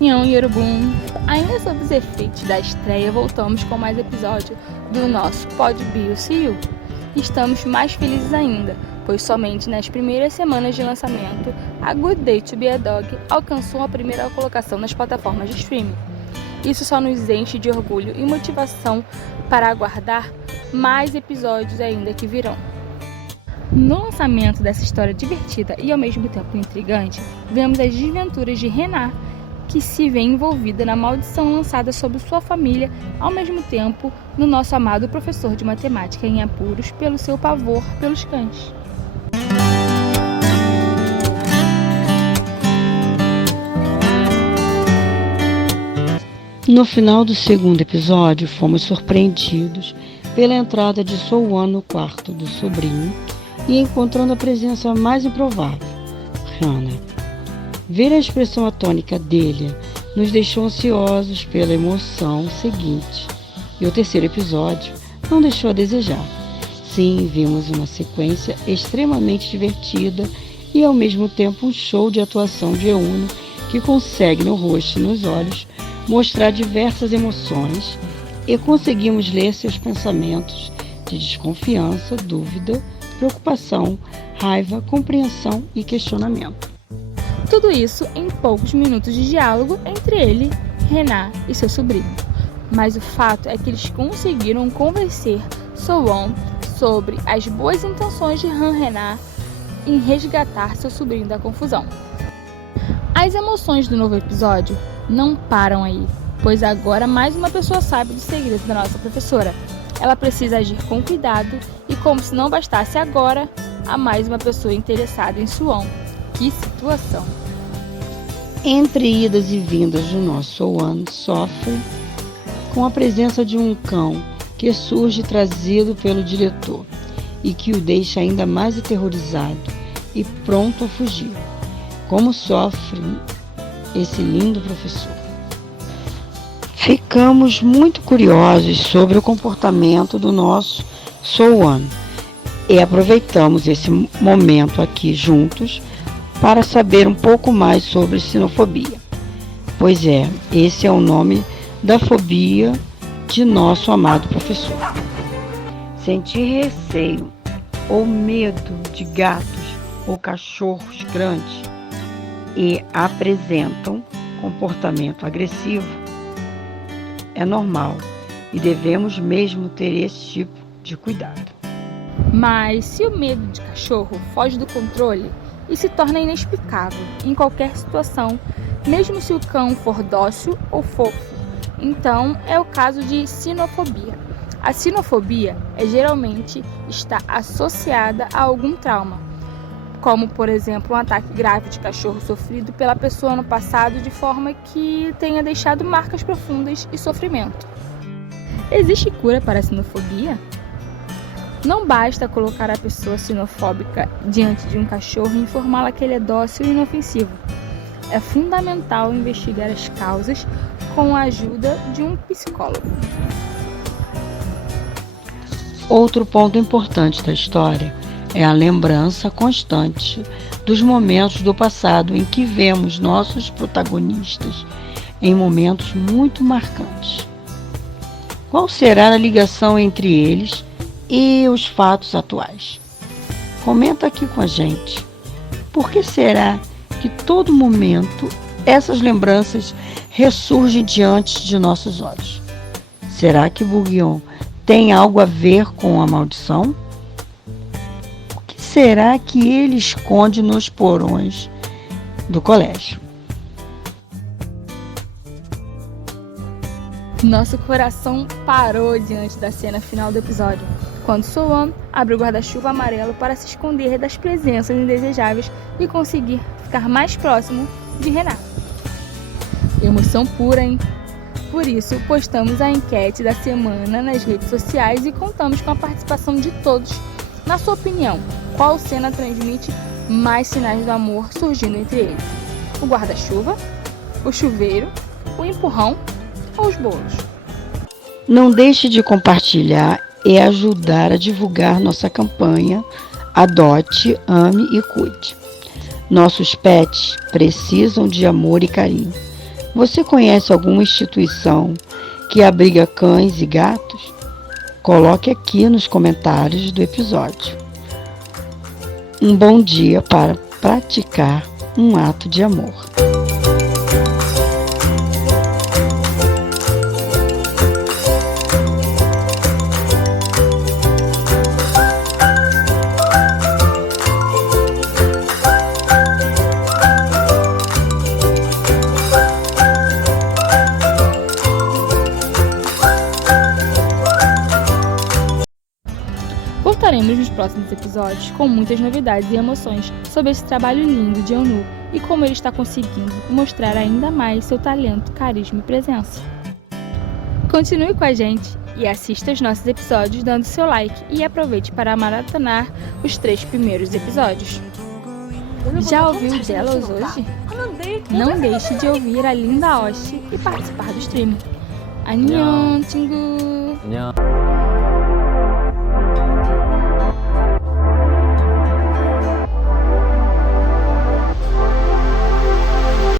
Nhan Yorubum. Ainda sob os efeitos da estreia, voltamos com mais episódio do nosso Pod Bio See You. Estamos mais felizes ainda, pois somente nas primeiras semanas de lançamento, a Good Day to Be a Dog alcançou a primeira colocação nas plataformas de streaming. Isso só nos enche de orgulho e motivação para aguardar mais episódios ainda que virão. No lançamento dessa história divertida e ao mesmo tempo intrigante, vemos as desventuras de Renat, que se vê envolvida na maldição lançada sobre sua família, ao mesmo tempo no nosso amado professor de matemática em apuros pelo seu pavor pelos cães. No final do segundo episódio, fomos surpreendidos pela entrada de So-won no quarto do sobrinho e encontrando a presença mais improvável, Hana. Ver a expressão atônica dele nos deixou ansiosos pela emoção seguinte, e o terceiro episódio não deixou a desejar. Sim, vimos uma sequência extremamente divertida e ao mesmo tempo um show de atuação de Euno que consegue no rosto e nos olhos mostrar diversas emoções e conseguimos ler seus pensamentos de desconfiança, dúvida, preocupação, raiva, compreensão e questionamento. Tudo isso em poucos minutos de diálogo entre ele, Renat e seu sobrinho. Mas o fato é que eles conseguiram convencer So-won sobre as boas intenções de Renat em resgatar seu sobrinho da confusão. As emoções do novo episódio não param aí, pois agora mais uma pessoa sabe do segredo da nossa professora. Ela precisa agir com cuidado e, como se não bastasse agora, há mais uma pessoa interessada em So-won. Que situação! Entre idas e vindas do nosso So-won sofre com a presença de um cão que surge trazido pelo diretor e que o deixa ainda mais aterrorizado e pronto a fugir. Como sofre esse lindo professor. Ficamos muito curiosos sobre o comportamento do nosso So-won e aproveitamos esse momento aqui juntos para saber um pouco mais sobre sinofobia. Pois é, esse é o nome da fobia de nosso amado professor. Sentir receio ou medo de gatos ou cachorros grandes e apresentam comportamento agressivo é normal e devemos mesmo ter esse tipo de cuidado. Mas se o medo de cachorro foge do controle e se torna inexplicável em qualquer situação, mesmo se o cão for dócil ou fofo, então é o caso de sinofobia. A sinofobia geralmente está associada a algum trauma, como, por exemplo, um ataque grave de cachorro sofrido pela pessoa no passado de forma que tenha deixado marcas profundas e sofrimento. Existe cura para a sinofobia? Não basta colocar a pessoa sinofóbica diante de um cachorro e informá-la que ele é dócil e inofensivo. É fundamental investigar as causas com a ajuda de um psicólogo. Outro ponto importante da história é a lembrança constante dos momentos do passado em que vemos nossos protagonistas em momentos muito marcantes. Qual será a ligação entre eles e os fatos atuais? Comenta aqui com a gente. Por que será que todo momento essas lembranças ressurgem diante de nossos olhos? Será que Bugyeon tem algo a ver com a maldição? O que será que ele esconde nos porões do colégio? Nosso coração parou diante da cena final do episódio, quando So-won abre o guarda-chuva amarelo para se esconder das presenças indesejáveis e conseguir ficar mais próximo de Renat. Emoção pura, hein? Por isso, postamos a enquete da semana nas redes sociais e contamos com a participação de todos. Na sua opinião, qual cena transmite mais sinais do amor surgindo entre eles? O guarda-chuva, o chuveiro, o empurrão ou os bolos? Não deixe de compartilhar e ajudar a divulgar nossa campanha Adote, Ame e Cuide. Nossos pets precisam de amor e carinho. Você conhece alguma instituição que abriga cães e gatos? Coloque aqui nos comentários do episódio. Um bom dia para praticar um ato de amor. Voltaremos nos próximos episódios com muitas novidades e emoções sobre esse trabalho lindo de Eunwoo e como ele está conseguindo mostrar ainda mais seu talento, carisma e presença. Continue com a gente e assista os nossos episódios dando seu like e aproveite para maratonar os 3 primeiros episódios. Já ouviu Jealous hoje? Não deixe de ouvir a linda Oshi e participar do stream. Annyeong, 친구!